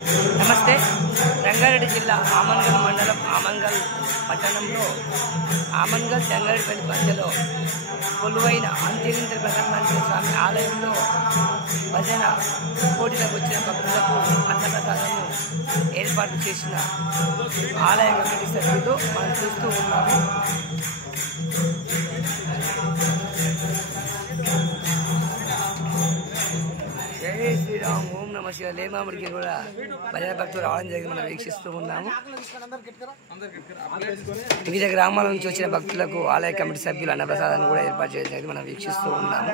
నమస్తే. రంగారెడ్డి జిల్లా ఆమన్గల్ మండలం ఆమన్గల్ పట్టణంలో ఆమన్గల్ జంగారెడ్డిపల్లి మధ్యలో కొలువైన అంత్యగింద్ర ప్రసన్నాంజనేయ స్వామి ఆలయంలో భజన పోటీలకు వచ్చిన భక్తులకు అన్నప్రసాదము ఏర్పాటు చేసిన ఆలయ కమిటీ సభ్యులు మనం చూస్తూ ఉన్నాము. జై శ్రీరామ్, ఓం నమ శివాయ. లేమామిడికి కూడా భజన భక్తులు రావడం జరిగింది, మనం వీక్షిస్తూ ఉన్నాము. వివిధ గ్రామాల నుంచి వచ్చిన భక్తులకు ఆలయ కమిటీ సభ్యులు అన్నప్రసాదాన్ని కూడా ఏర్పాటు చేయడం జరిగింది, మనం వీక్షిస్తూ ఉన్నాము.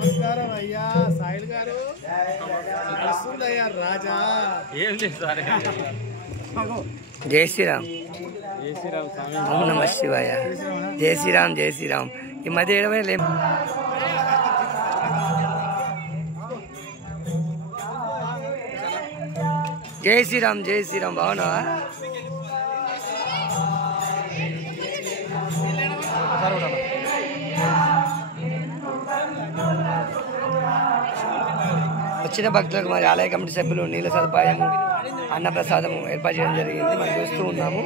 నమస్కారం అయ్యా సాయిల్ గారు. వస్తుందయ్యా రాజా. ఏం చేస్తారు? జై శ్రీరామ్, ఓం నమ శివాయ. జై శ్రీరామ్, జై శ్రీరామ్. ఈ మధ్య ఏడవే లేం. జై శ్రీరామ్, జై శ్రీరామ్. బాగున్నావా? వచ్చిన భక్తులకు మరి ఆలయ కమిటీ సభ్యులు నీళ్ళ సదుపాయము అన్నప్రసాదము ఏర్పాటు చేయడం జరిగింది, మనం చూస్తూ ఉన్నాము.